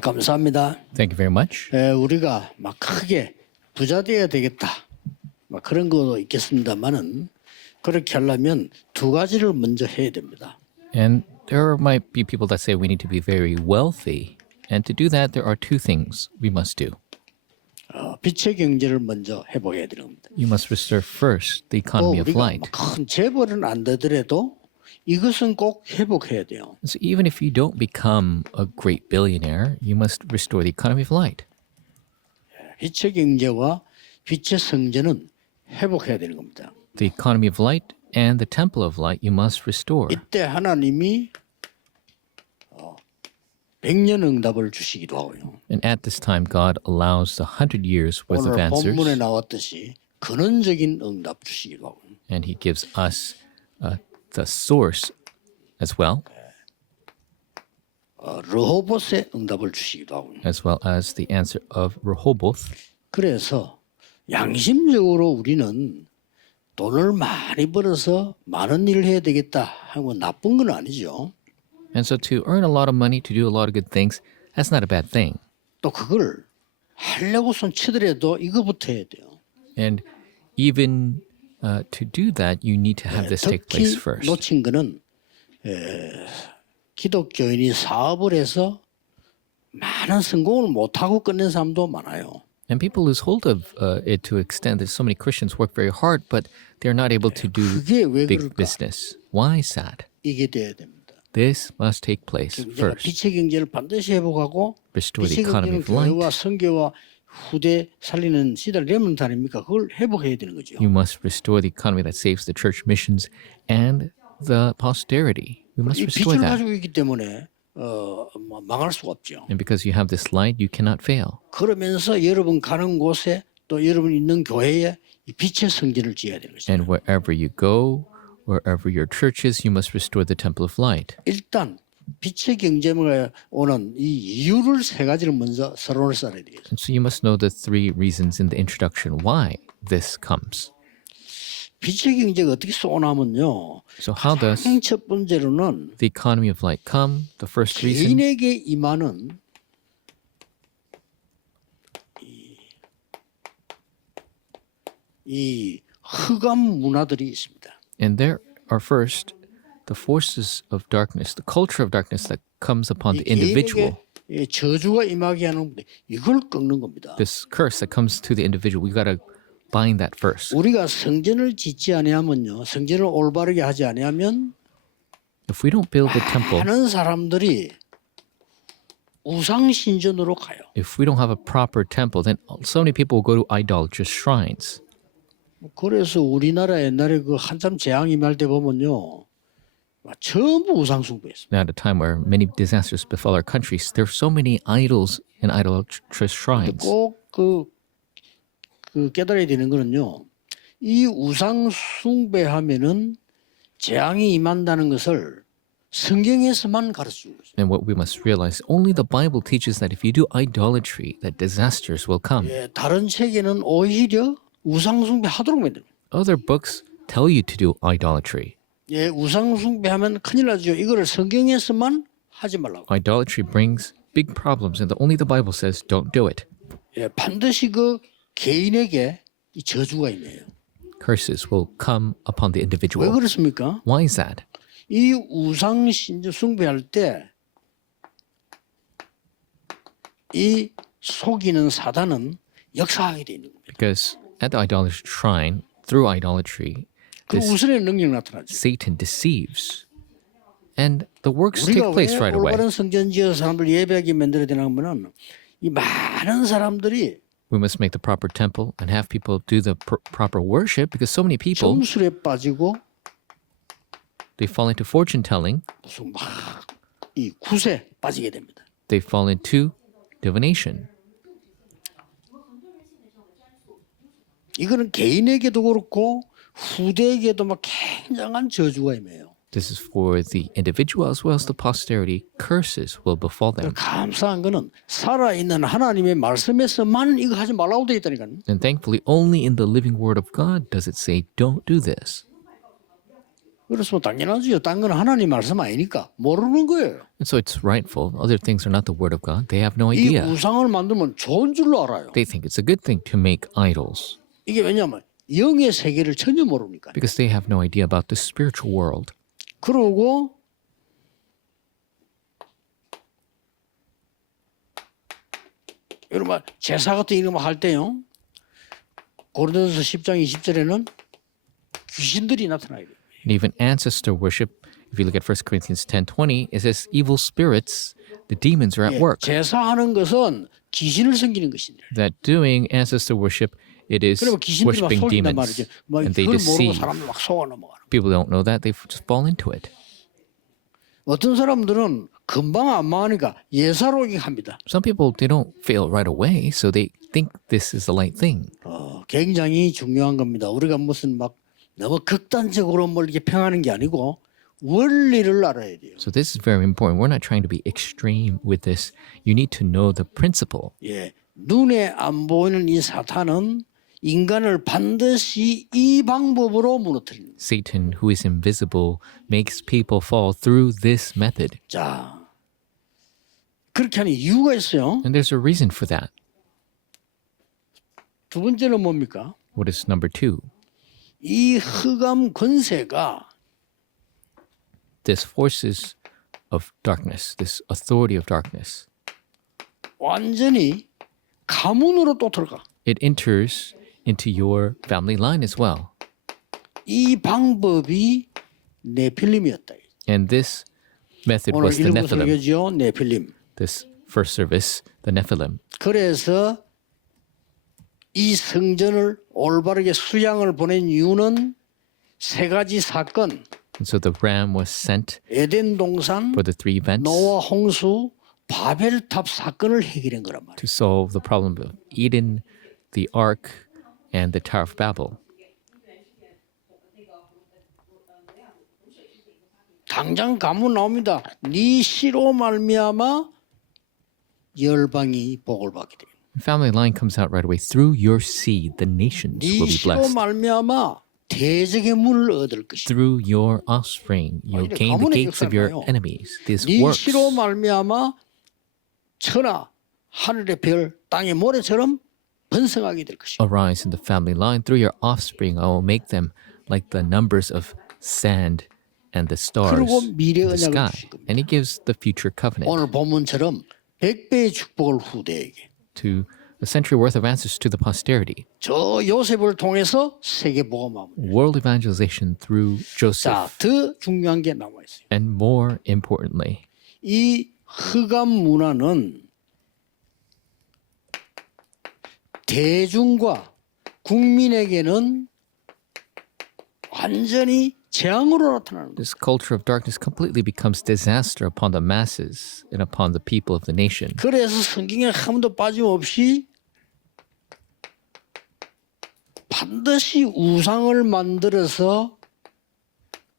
감사합니다. Thank you very much. 우리가 막 크게 부자 되어야 되겠다. 막 그런 것도 있겠습니다만은 그렇게 하려면 두 가지를 먼저 해야 됩니다. And there might be people that say we need to be very wealthy. And to do that, there are two things we must do. 빛의 경제를 먼저 회복해야 되는 겁니다. You must restore first the 또 economy of 우리가 light. 큰 재벌은 안 되더라도 이것은 꼭 회복해야 돼요. So even if you don't become a great billionaire, you must restore the economy of light. 빛의 경제와 빛의 성전은 회복해야 되는 겁니다. The economy of light and the temple of light you must restore. 이때 하나님이 100년 응답을 주시기도 하고요. And at this time, God allows the 100 years worth of 오늘 answers, 본문에 나왔듯이 근원적인 응답 주시기도 하고 and He gives us the source as well 르호봇의 응답을 주시기도 하고 as well as the answer of Rehoboth. 그래서 양심적으로 우리는 돈을 많이 벌어서 많은 일을 해야 되겠다 하면 나쁜 건 아니죠. And so to earn a lot of money, to do a lot of good things, that's not a bad thing. 또 그걸 하려고 손 치더라도 이거부터 해야 돼요. And even to do that, you need to have this take 특히 place first. 놓친 거는 기독교인이 사업을 해서 많은 성공을 못하고 끝낸 사람도 많아요. And people lose hold of it to extent that so many Christians work very hard, but they're not able to do 그게 왜 big 그럴까? business. Why is that? 이게 돼야 됩니다. This must take place 우리가 first. 빛의 경제를 반드시 회복하고 Restore the 빛의 economy 경제는 of light. 교회와 선교와 후대 살리는 시대를 레몬트 아닙니까? 그걸 회복해야 되는 거죠. You must restore the economy that saves the church missions and the posterity. We must 이 restore 빛을 that. 가지고 있기 때문에 망할 수가 없죠. And because you have this light, you cannot fail. 그러면서 여러분 가는 곳에 또 여러분 있는 교회에 이 빛의 성전을 지어야 되는 거죠. And wherever you go, wherever your church is, you must restore the temple of light. 일단 빛의 경제에 오는 이 이유를 세 가지를 먼저 서론을 써야 되겠어요. And so you must know the three reasons in the introduction why this comes. 빛의 경제가 어떻게 쏘나면요. So how does 첫 번째로는 the economy of light come? The first reason 개인에게 임하는 이 흑암 문화들이 있습니다. and there are first the forces of darkness, the culture of darkness that comes upon the individual. 개인에게 저주가 임하게 하는 이걸 꺾는 겁니다. This curse that comes to the individual, we got to bind that first. 우리가 성전을 짓지 아니하면요, 성전을 올바르게 하지 아니하면 If we don't build the temple, 많은 사람들이 우상 신전으로 가요. if we don't have a proper temple, then so many people will go to idolatrous shrines. 그래서 우리나라 옛날에 그 한참 재앙 임할 때 보면요, 전부 우상 숭배했어요. Now, at a time where many disasters befell our countries, there are so many idols and idolatrous shrines. 꼭 그 깨달아야 되는 거는요, 이 우상 숭배하면은 재앙이 임한다는 것을 성경에서만 가르치고 있어요. And what we must realize, only the Bible teaches that if you do idolatry, that disasters will come. 다른 책에는 오히려 우상 숭배하도록 만듭니다. Other books tell you to do idolatry. 우상 숭배하면 큰일 나죠. 이거를 성경에서만 하지 말라고. Idolatry brings big problems, and only the Bible says don't do it. 반드시 그 개인에게 이 저주가 임해요. Curses will come upon the 왜 individual. 그렇습니까? Why is that? 이 우상 신전 숭배할 때 이 속이는 사단은 역사하게 돼 있는 겁니다. Because at the idolatry shrine, through idolatry, 그 this 우선의 능력 나타나죠. Satan deceives. And the works 우리가 take place 왜 right away. 올바른 성전 지어서 사람들 예배하게 만들어야 되나 하면은 이 많은 사람들이 We must make the proper temple and have people do the proper worship because so many people, 점술에 빠지고 they fall into fortune telling, 무슨 막 이 굿에 빠지게 됩니다. they fall into divination. 이거는 개인에게도 그렇고 후대에게도 막 굉장한 저주가 임해요. This is for the individual as well as the posterity. Curses will befall them. 감사한 거는 살아있는 하나님의 말씀에서만 이거 하지 말라고 되어 있다니까요. And thankfully, only in the living word of God does it say, don't do this. 그래서 당연하죠. 딴 건 하나님 말씀 아니니까 모르는 거예요. And so it's rightful. Other things are not the word of God. They have no 이 idea. 우상을 만들면 좋은 줄로 알아요. They think it's a good thing to make idols 이게 왜냐하면 영의 세계를 전혀 모르니까. because they have no idea about the spiritual world. 그러고 여러분 제사 같은 이런 거 할 때요. 고린도서 10장 20절에는 귀신들이 나타나요. And even ancestor worship, if you look at 1 Corinthians 10:20, it says evil spirits, the demons are at work. 제사하는 것은 귀신을 섬기는 것인데. That doing ancestor worship, it is 그러면 귀신들이 막 worshiping 속인단 demons. 말이죠. 뭐 And they 그걸 모르고 deceive. 사람들 막 속아 넘어가는. People don't know that. They just fall into it. 어떤 사람들은 금방 안 망하니까 예사로이 합니다. Some people, they don't fail right away, so they think this is the right thing. 굉장히 중요한 겁니다. 우리가 무슨 막 너무 극단적으로 뭘 이렇게 평하는 게 아니고 원리를 알아야 돼요. So this is very important. We're not trying to be extreme with this. You need to know the principle. 예, 눈에 안 보이는 이 사탄은 인간을 반드시 이 방법으로 무너뜨립니다. Satan, who is invisible, makes people fall through this method. 자, 그렇게 하는 이유가 있어요. And there's a reason for that. 두 번째는 뭡니까? What is number 2? 이 흑암 권세가 This forces of darkness, this authority of darkness. 완전히 가문으로 또 들어가. It enters into your family line as well. 이 방법이 네필림이었다. And this method 오늘 was the 일부 Nephilim. 설교죠. 네필림. This first service, the Nephilim. 그래서 이 성전을 올바르게 수양을 보낸 이유는 세 가지 사건, And so the ram was sent 에덴 동산, for the 3 events 노아 홍수, 바벨탑 사건을 해결한 거란 말이에요. to solve the problem of Eden, the ark, and the Tower of Babel. 당장 가문 나옵니다. 네 씨로 말미암아 열방이 복을 받게 됩니다. Family line comes out right away. Through your seed, the nations 네 will be 씨로 blessed. 말미암아 대적의 문을 얻을 것이다. Through your offspring, you'll 이제 gain the 가문의 gates of your 역사가요. enemies. This 네 works. 씨로 말미암아 천하 하늘의 별 땅의 모래처럼 번성하게 될 것이다. Arise in the family line. Through your offspring, I will make them like the numbers of sand and the stars 그리고 in 미래 the 언약을 sky. 주실 겁니다. And he gives the future covenant 오늘 본문처럼 100배의 축복을 후대에게. to a century worth of answers to the posterity. 저 요셉을 통해서 세계 복음화. World evangelization through 자, Joseph. 더 중요한 게 나와 있어요. And more importantly, 이 흑암 문화는 대중과 국민에게는 완전히 재앙으로 나타나는 거예요. this culture of darkness completely becomes disaster upon the masses and upon the people of the nation. 그래서 성경에 한 번도 빠짐없이 반드시 우상을 만들어서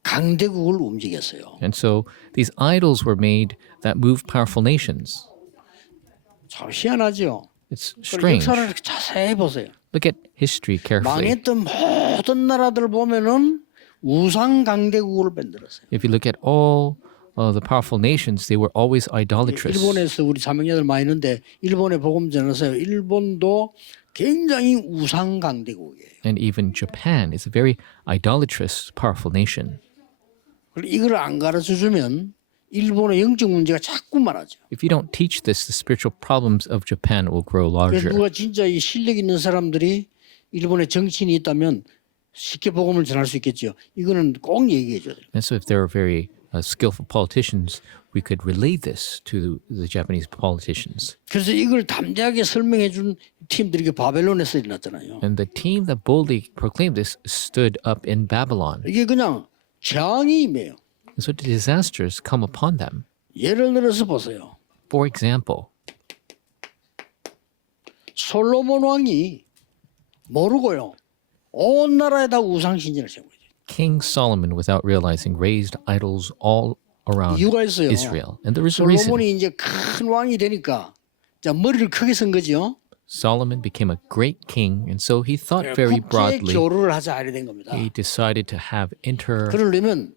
강대국을 움직였어요. And so these idols were made that moved powerful nations. 참 희한하죠. It's 그리고 strange. 역사를 이렇게 자세히 보세요. Look at history carefully. 망했던 모든 나라들 보면은 우상 강대국을 만들었어요. If you look at all the powerful nations, they were always idolatrous. 일본에서 우리 자매녀들 많이 있는데 일본에 복음 전하세요. 일본도 굉장히 우상 강대국이에요. And even Japan is a very idolatrous, powerful nation. 그리고 이걸 안 가르쳐 주면 일본의 영적 문제가 자꾸 많아져. If you don't teach this, the spiritual problems of Japan will grow 그래서 larger. 누가 진짜 이 실력 있는 사람들이 일본에 정치인이 있다면 쉽게 복음을 전할 수 있겠죠. 이거는 꼭 얘기해 줘야 돼요. And so if there are very skillful politicians, we could relay this to the Japanese politicians. 그래서 이걸 담대하게 설명해 준 팀들이 바벨론에서 일어났잖아요. And the team that boldly proclaimed this stood up in Babylon. 이게 그냥 재앙이 임해요. And so disasters come upon them. 예를 들어서 보세요. For example, 솔로몬 왕이 모르고요. 온 나라에다 우상 신전을 세운 거죠. King Solomon, without realizing, raised idols all around 이유가 있어요. Israel. And there is a reason. 솔로몬이 이제 큰 왕이 되니까 자 머리를 크게 쓴 거죠. Solomon became a great king, and so he thought very 국제 broadly. 교류를 하자 이래 된 겁니다. He decided to have 그러려면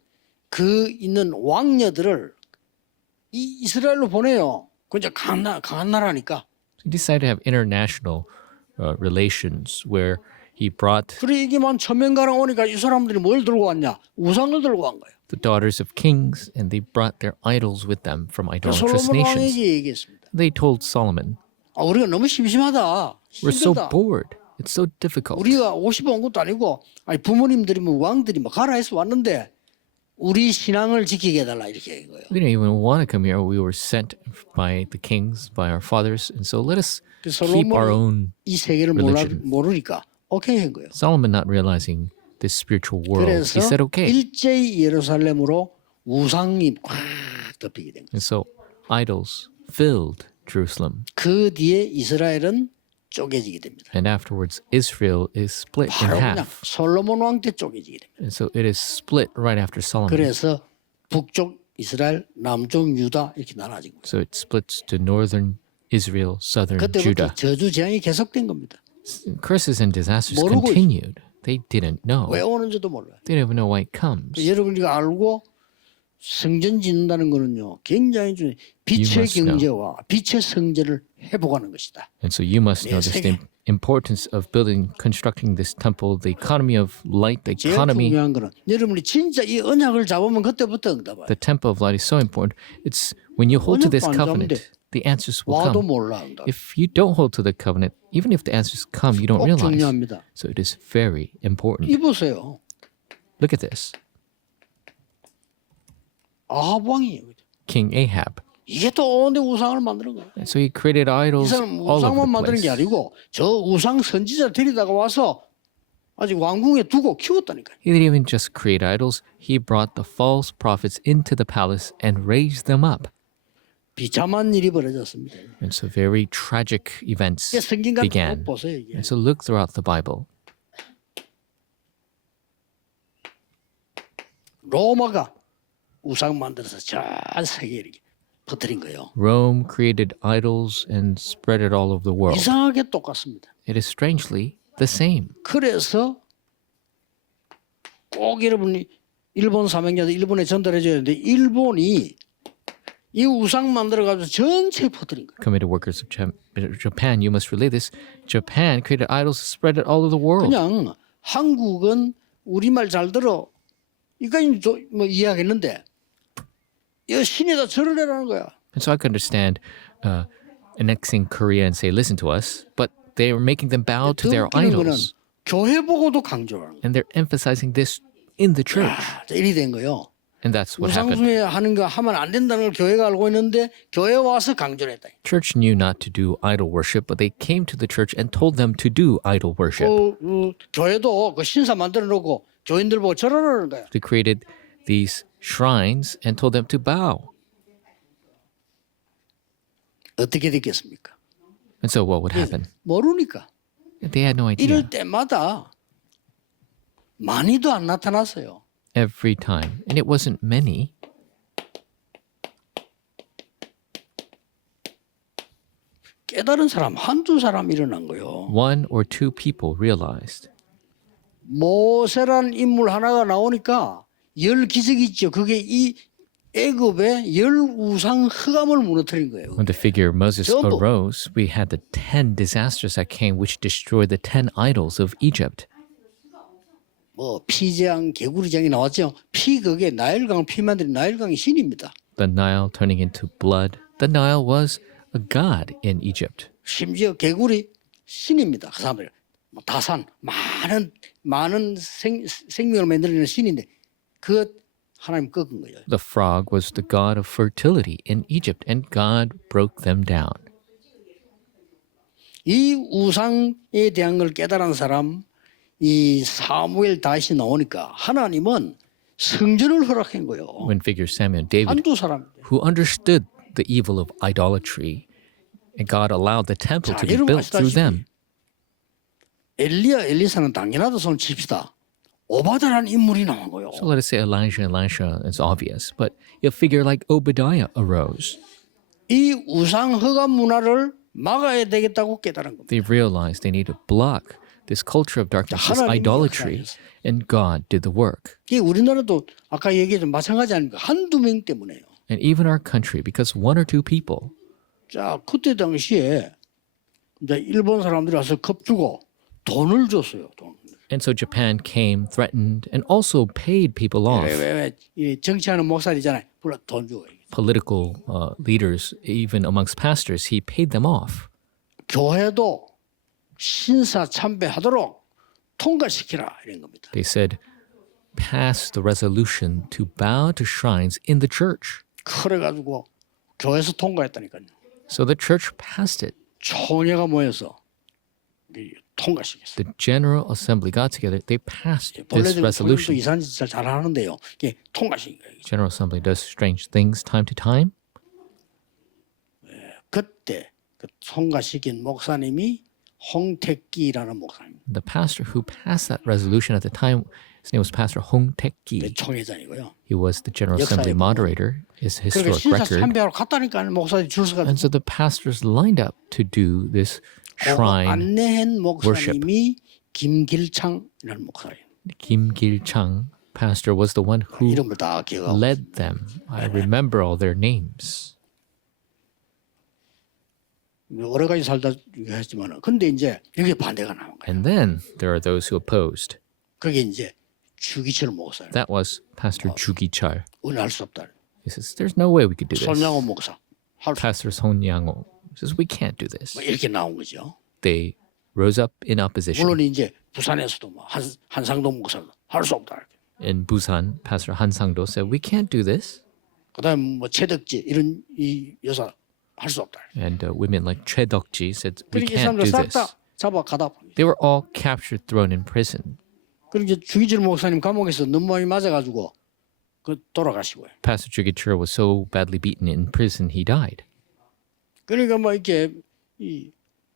그 있는 왕녀들을 이 이스라엘로 보내요. 그 이제 강한 나라니까. He decided to have international relations where he brought 그래 이게만 천명가랑 오니까 이 사람들이 뭘 들고 왔냐? 우상을 들고 간 거예요. the daughters of kings and they brought their idols with them from idolatrous 솔로몬 nations. 왕에게 얘기했습니다. They told Solomon, 우리가 너무 심심하다. we're so 힘들다. bored. It's so difficult. 우리가 50 온 것도 아니고 아니 부모님들이 뭐 왕들이 뭐 가라 해서 왔는데 우리 신앙을 지키게 해달라 이렇게 한 거예요. We didn't even want to come here. We were sent by the kings, by our fathers. And so let us keep our own. 이 세계를 religion. 모르니까 오케이 한 거예요. Solomon, not realizing this spiritual world, 그래서 he said, okay. 일제히 예루살렘으로 우상이 꽉 덮이게 된 거예요. And so idols filled Jerusalem. 그 뒤에 이스라엘은 쪼개지게 됩니다. And afterwards, Israel is split in 바로 그냥 half. 솔로몬 왕 때 쪼개지게 됩니다. And so it is split right after Solomon. 그래서 북쪽 이스라엘, 남쪽 유다 이렇게 나눠진 거예요. So it splits to northern Israel, southern 그때부터 Judah. 저주 재앙이 계속된 겁니다. Curses and disasters 모르고 continued. They didn't know. 왜 오는지도 몰라요. They didn't even know why it comes. 여러분이 알고 성전 짓는다는 거는요. 굉장히 좀 빛의 must know. 경제와 빛의 성전을 회복하는 것이다. And so you must know this, the importance of building, constructing this temple, the economy of light, the 제일 economy. 중요한 거는 여러분이 진짜 이 언약을 잡으면 그때부터 응답해요. The temple of light is so important. It's when you hold to this 언약도 안 covenant, 잡는데 the answers will 와도 come. 몰라 응답. If you don't hold to the covenant, even if the answers come, you don't 꼭 realize. 중요합니다. So it is very important. 이 보세요. Look at this. 아합 왕이에요. King Ahab. 이게 또 온데 우상을 만드는 거예요. And so he created 이 idols 사람 all over 우상만 the 만드는 게 place. 아니고 저 우상 선지자 데리다가 와서 아직 왕궁에 두고 키웠다니까요. He didn't even just create idols. He brought the false prophets into the palace and raised them up. 비참한 일이 벌어졌습니다. And so very tragic events 이게 성경과 began. 꼭 보세요. 이게. And so look throughout the Bible. 로마가 우상 만들어서 전 세계에 이렇게 퍼뜨린 거예요. Rome created idols and spread it all over the world. 이상하게 똑같습니다. It is strangely the same. 그래서 꼭 여러분이 일본 사명자들 일본에 전달해 줘야 되는데 일본이 이 우상 만들어 가지고 전체에 퍼뜨린 거예요. Committed workers of Japan, you must relay this. Japan created idols, spread it all over the world. 그냥 한국은 우리말 잘 들어 이까지 뭐 이해하겠는데 이 신에다 절을 해라는 거야. And so I can understand annexing Korea and say, listen to us, but they are making them bow to 더 their 웃기는 거는 idols. 교회 보고도 강조하는 거야. And they're emphasizing this in the church. 일이 된 거요. And that's what happened. 우상숭배 하는 거 하면 안 된다는 걸 교회가 알고 있는데 교회 와서 강조를 했다. Church knew not to do idol worship, but they came to the church and told them to do idol worship. 교회도 그 신사 만들어 놓고 교인들 보고 절하라는 거야. They created these shrines and told them to bow. 어떻게 됐겠습니까? And so what would happen? 모르니까. They had no idea. 이럴 때마다 많이도 안 나타났어요. Every time. And it wasn't many. 깨달은 사람 한두 사람 일어난 거요. One or two people realized. 모세라는 인물 하나가 나오니까 열 기적이 있죠. 그게 이 애굽의 열 우상 흑암을 무너뜨린 거예요. When the figure Moses 전부. arose, we had the 10 disasters that came, which destroyed the 10 idols of Egypt. 뭐 피재앙, 개구리장이 나왔죠. 피 그게 나일강 피 만든 나일강이 신입니다. The Nile turning into blood. The Nile was a god in Egypt. 심지어 개구리 신입니다. 그 사람들 다산 많은 생명을 만들어내는 신인데 그 하나님 꺾은 거예요. The frog was the god of fertility in Egypt, and God broke them down. 이 우상에 대한 걸 깨달은 사람 이 사무엘 다시 나오니까 하나님은 성전을 허락한 거예요. When figure Samuel, David, 한두 사람. who understood the evil of idolatry, and God allowed the temple to be 여러분 built through 아시다시피 them. 엘리야 엘리사는 당연하다 손 칩시다. 오바다라는 인물이 나온 거예요. So let us say Elijah, Elisha, it's obvious, but a figure like Obadiah arose. 이 우상 허감 문화를 막아야 되겠다고 깨달은 겁니다. They realized they need to block this culture of darkness, this 하나님이 idolatry, 역사하셨어요. and God did the work. 이게 우리나라도 아까 얘기했던 마찬가지 아닙니까? 한두 명 때문에요. And even our country, because one or two people, 자, 그때 당시에 이제 일본 사람들이 와서 겁주고 돈을 줬어요. 돈. and so Japan came, threatened, and also paid people off. 이 정치하는 목사리잖아요. 불러 돈 주고. Political leaders, even amongst pastors, he paid them off. 교회도 신사 참배하도록 통과시키라 이런 겁니다. They said, pass the resolution to bow to shrines in the church. 그래가지고 교회에서 통과했다니까요. So the church passed it. 총회가 모여서 통과시켰어요. The General Assembly got together. They passed this 본래도 resolution. 이상한 짓 잘 하는데요. 이게 통과시킨 거예요. General Assembly does strange things time to time. 그때 그 통과시킨 목사님이 홍택기라는 목사님. The pastor who passed that resolution at the time, his name was Pastor Hong Taek-gi. 총회장이고요. He was the General Assembly 역사의 moderator, his 그러니까 historic 신사 record. 참배하러 갔다니까 목사들이 줄 서가지고 And so the pastors lined up to do this shrine. 안내한 목사님이 김길창이라는 목사예요. Kim Gil-chang, pastor, was the one who 이름을 다 기억하고 led them. I remember all their names. 여러 가지 살다 했지만 근데 이제 여기 반대가 나온 거예요. And then there are those who opposed. 그게 이제 주기철 목사예요. That was Pastor Ju Gi-chul. 우리는 할 수 없다. He says, there's no way we could do this. 손양호 목사 할 수 Pastor Song Yang-o says, we can't do this. 뭐 이렇게 나온 거죠. They rose up in opposition. 물론 이제 부산에서도 뭐 한상동 목사도 할 수 없다. In Busan, Pastor Han Sang-do said, we can't do this. 그다음 뭐 최덕지 이런 이 여사 할 수 없다. And women like Choi Deok-ji said, we 그러니까 이 can't 사람들 do 싹 this. 다 잡아 가다. They were all captured, thrown in prison. 그러니까 주기철 목사님 감옥에서 너무 많이 맞아가지고 그 돌아가시고요. Pastor Ju Gi-chul was so badly beaten in prison, he died. 그러니까 뭐 이렇게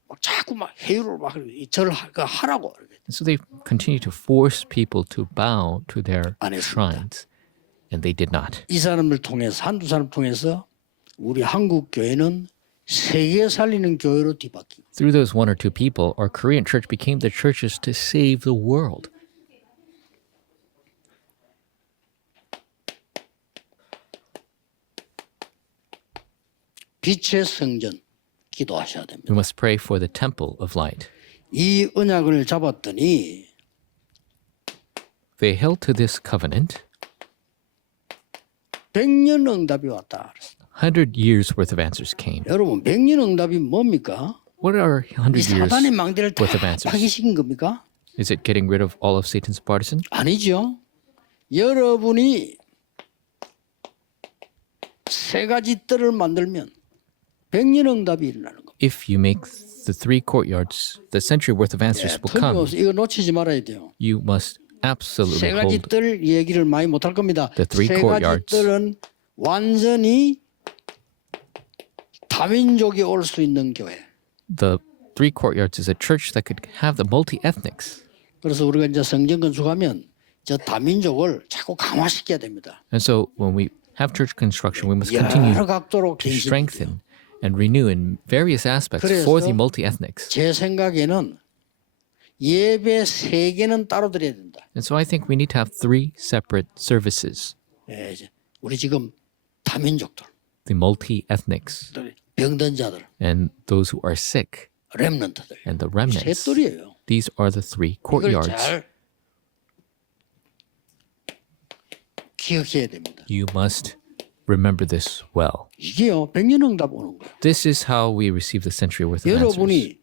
막 자꾸 막 해유를 막 절 하라고. And so they continued to force people to bow to their 안 했습니다. shrines, and they did not. 이 사람을 통해서 한두 사람 통해서 우리 한국 교회는 세계 살리는 교회로 뒤바뀌고 Through those one or two people, our Korean church became the churches to save the world. 빛의 성전 기도하셔야 됩니다. We must pray for the temple of light. 이 언약을 잡았더니 They held to this covenant. 100년 응답이 왔다. 100 years worth of answers came. 여러분 100년 응답이 뭡니까? What are 이 100 years 사단의 망대를 다 worth of answers? 파기시킨 겁니까? Is it getting rid of all of Satan's partisan? 아니죠. 여러분이 세 가지 뜰을 만들면 100년 응답이 일어나는 겁니다. If you make the three courtyards, the century worth of answers will come. 틀림없이 이거 놓치지 말아야 돼요. You must absolutely 세 가지 hold 뜰 얘기를 많이 못할 겁니다. The three 세 가지 courtyards. 뜰은 완전히 다민족이 올 수 있는 교회. the three courtyards is a church that could have the multi-ethnics. 그래서 우리가 이제 성전 건축하면 저 다민족을 자꾸 강화시켜야 됩니다. And so when we have church construction, we must continue 여러 각도로 to 갱신. strengthen and renew in various aspects for the multi-ethnics. 제 생각에는 예배 세 개는 따로 드려야 된다. And so I think we need to have three separate services. 예, 이제 우리 지금 다민족들, The multi-ethnics 병든 자들, and those who are sick 렘넌트들 and the 세 remnants. 뜰이에요. These are the three 이걸 courtyards. 잘 기억해야 됩니다. You must remember this well. 이게요, 100년 응답 오는 거예요. This is how we receive the century worth of answers. 여러분이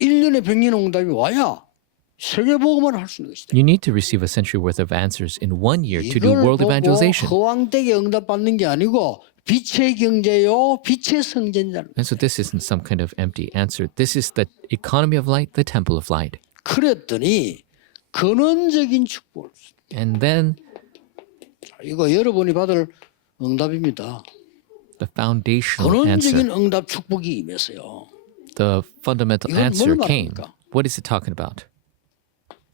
1년에 100년 응답이 와야 세계복음을 할 수 있는 것이다. You need to receive a century worth of answers in 1 year to do 이걸 world 보고 evangelization. 허황되게 응답받는 게 아니고 빛의 경제요, 빛의 성전이라는 And so this isn't some kind of empty answer. This is the economy of light, the temple of light. 그랬더니 근원적인 축복을 줬어요. And then 이거 여러분이 받을 응답입니다. the foundational answer, 근원적인 응답 축복이 임했어요. the fundamental 이건 answer 뭘 came. 말합니까? What is it talking about?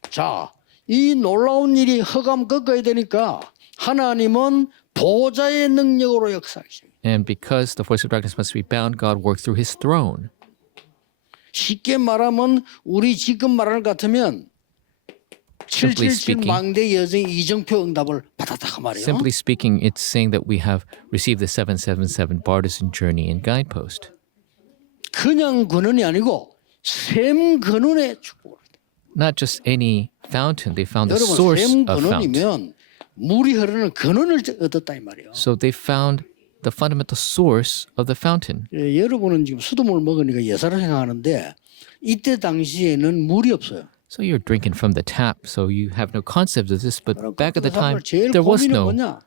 자, 이 놀라운 일이 허감 꺾어야 되니까 하나님은 보좌의 능력으로 역사하시죠. And because the force of darkness must be bound, God worked through his throne. 쉽게 말하면 우리 지금 말하는 것 같으면 Simply 777 speaking. 망대 여정 이정표 응답을 받았다 그 말이에요. Simply speaking, it's saying that we have received the 777 Bartisan Journey and Guidepost. 그냥 근원이 아니고 샘 근원의 축복을. Not just any fountain, they found the 여러분 source 샘 of fountain. 근원이면 물이 흐르는 근원을 얻었다 이 말이에요. So they found the fundamental source of the fountain. 예, 여러분은 지금 수돗물 먹으니까 예사를 생각하는데 이때 당시에는 물이 없어요. So you're drinking from the tap, so you have no concept of this. But back at the time, 제일 there was 고민은 no. 뭐냐?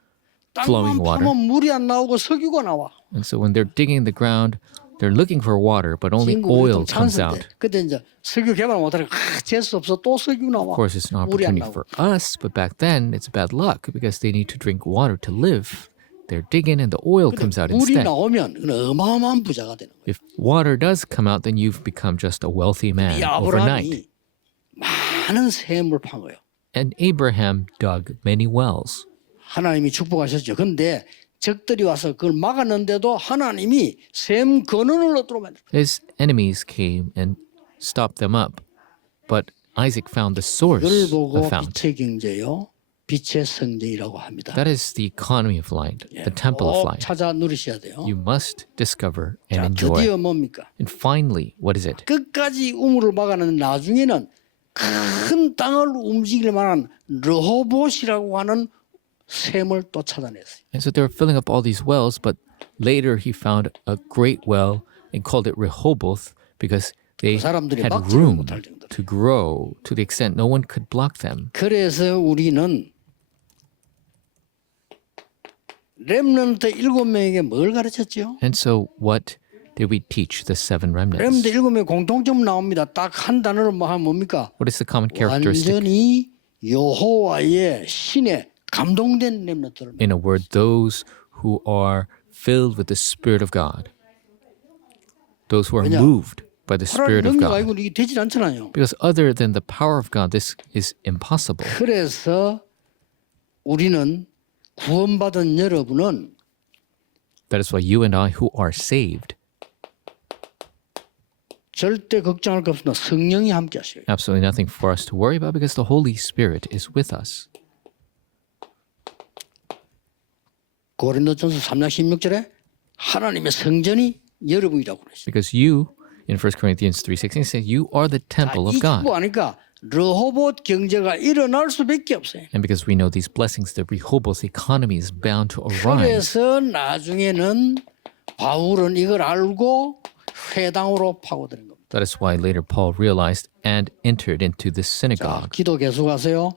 flowing 땅만 water. 파면 물이 안 나오고 석유가 나와. And so when they're digging the ground, they're looking for water, but only 지금 oil 우리도 comes 찬스인데 out. 그때 이제 석유 개발 못하니까 재수 없어 또 석유 나와. Of course, it's an 물이 안 opportunity 나오고. for us, but back then it's bad luck because they need to drink water to live. They're digging and the oil comes out 물이 instead. 나오면 그건 어마어마한 부자가 되는 거예요. If water does come out, then you've become just a wealthy man 이 overnight. 아브라함이 많은 샘을 판 거예요. And Abraham dug many wells. 하나님이 축복하셨죠. 근데 적들이 와서 그걸 막았는데도 하나님이 샘 근원을 얻도록 만들었어요. His enemies came and stopped them up. But Isaac found the source 이걸 보고 of fountain. 빛의 경제요, 빛의 성전이라고 합니다. That is the economy of light, the temple of 꼭 light. 찾아 누리셔야 돼요. You must discover and 자, enjoy. 드디어 뭡니까? And finally, what is it? 끝까지 우물을 막아는 나중에는 큰 땅을 움직일 만한 르호봇이라고 하는 샘을 또 찾아냈어요. And so they were filling up all these wells, but later he found a great well and called it Rehoboth because they 사람들이 had 막지를 room 못할 정도로. to grow to the extent no one could block them. 그래서 우리는 렘넌트 7명에게 뭘 가르쳤죠? And so what did we teach the seven remnants? 렘넌트 7명 공통점 나옵니다. 딱 한 단어로 뭐 하면 뭡니까? What is the common characteristic? 완전히 여호와의 신에 감동된 렘넌트를. In a word, those who are filled with the Spirit of God. Those who are 왜냐? moved by the 하나님 Spirit of 능력 God. 아니고 이게 되질 않잖아요. Because other than the power of God, this is impossible. 그래서 우리는 구원받은 여러분은 That is why you and I who are saved, 절대 걱정할 거 없습니다. 성령이 함께 하셔요. absolutely nothing for us to worry about because the Holy Spirit is with us. 고린도전서 3장 16절에 하나님의 성전이 여러분이라고 그랬어요. Because you, in 1 Corinthians 3:16, says you are the temple 이 of God. 축복 아니까 르호봇 경제가 일어날 수밖에 없어요. And because we know these blessings, the Rehoboth economy is bound to arise. 그래서 나중에는 바울은 이걸 알고 회당으로 파고드는 겁니다. That is why later Paul realized and entered into the 자, synagogue. 기도 계속하세요.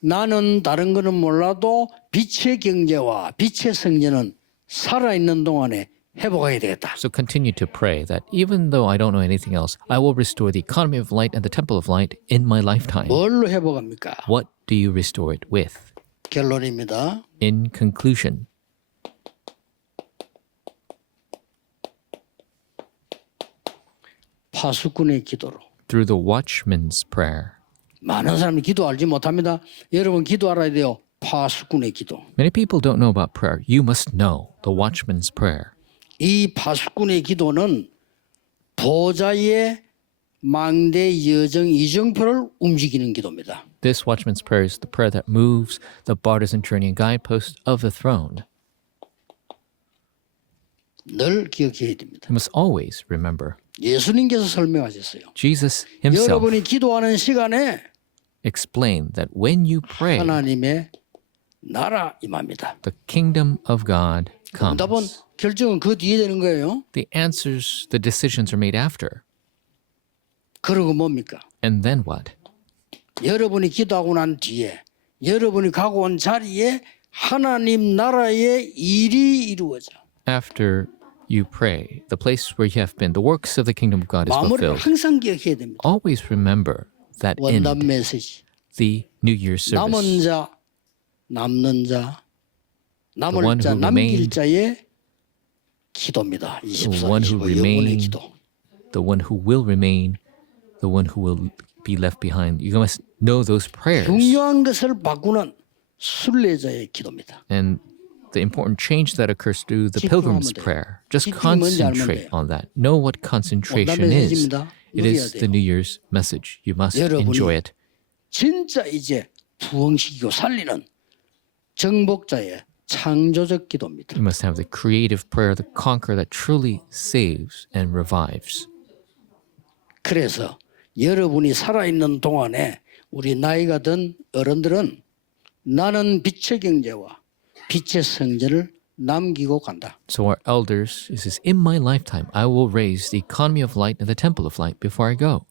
나는 다른 거는 몰라도 빛의 경제와 빛의 성전은 살아있는 동안에 회복해야 되겠다. So continue to pray that even though I don't know anything else, I will restore the economy of light and the temple of light in my lifetime. 뭘로 회복합니까? What do you restore it with? 결론입니다. In conclusion, 파수꾼의 기도로. through the watchman's prayer. 많은 사람이 기도 알지 못합니다. 여러분 기도 알아야 돼요. 파수꾼의 기도. Many people don't know about prayer. You must know the watchman's prayer. 이 파수꾼의 기도는 보좌의 망대 여정 이정표를 움직이는 기도입니다. This watchman's prayer is the prayer that moves the partisan journey and guidepost of the throne. 늘 기억해야 됩니다. You must always remember. 예수님께서 설명하셨어요. Jesus himself 여러분이 기도하는 시간에 explained that when you pray, 하나님의 나라 임합니다. the kingdom of God 응답은 comes. 결정은 그 뒤에 되는 거예요. The answers, the decisions are made after. 그러고 뭡니까? And then what? 여러분이 기도하고 난 뒤에 여러분이 가고 온 자리에 하나님 나라의 일이 이루어져. After you pray, the place where you have been, the works of the kingdom of God is 마무리를 fulfilled. 항상 기억해야 됩니다. Always remember that 원단 end, 메시지. the New Year's 남은 service. 자, 남는 자, The 남을 one 자, who 남길 remained, 자의 기도입니다. 24, one who 25 영혼의 remained, 기도. the one who will remain, the one who will be left behind. You must know those prayers. 중요한 것을 바꾸는 순례자의 기도입니다. And the important change that occurs through the 집중하면 pilgrim's 돼요. prayer. Just 집중이 뭔지 알면 concentrate 돼요. on that. Know what 원단 concentration is. 메시지입니다. It 누려야 is the 돼요. New Year's message. You must 여러분이 enjoy it. 진짜 이제 부흥시키고 살리는 정복자의 창조적 기도입니다. You must have the creative prayer, the conqueror that truly saves and revives. 그래서 여러분이 살아있는 동안에 우리 나이가 든 어른들은 나는 빛의 경제와 빛의 성전을 남기고 간다. So our elders, it says, in my lifetime, I will raise the economy of light and the temple of light before I go.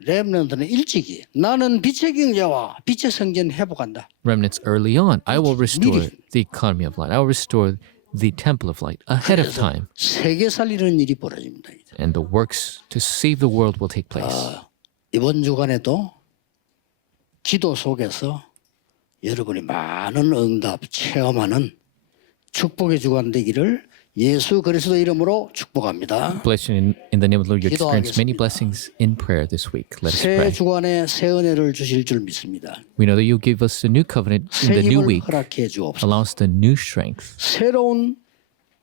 렘넌트는 일찍이 나는 빛의 경제와 빛의 성전 회복한다. Remnants early on, I will restore 미리. the economy of light. I will restore the temple of light ahead of time. 세계 살리는 일이 벌어집니다. 이제. And the works to save the world will take place. 이번 주간에도 기도 속에서 여러분이 많은 응답 체험하는 축복의 주간 되기를 예수 그리스도 이름으로 축복합니다. Bless you in the name of the Lord. You experience many 기도하겠습니다. blessings in prayer this week. Let us 새 pray. 주간에 새 은혜를 주실 줄 믿습니다. We know that you'll give us a new covenant in 새 the new 힘을 week. 허락해 주옵소서. Allow us the new strength. 새로운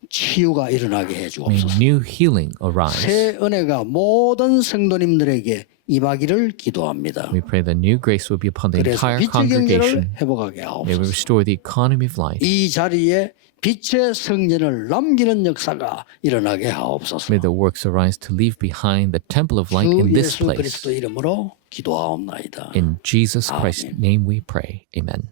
치유가 일어나게 해 May 주옵소서. new healing arise. 새 은혜가 모든 성도님들에게 임하기를 기도합니다. We pray that new grace will be upon the 그래서 entire 빛의 경제를 congregation. 회복하게 May we 하옵소서. restore the economy of light. 이 자리에 빛의 성전을 남기는 역사가 일어나게 하옵소서. May the works arise to leave behind the temple of light 주 in this 예수 place. 그리스도 이름으로 기도하옵나이다. In Jesus Christ's 아멘. name we pray. Amen.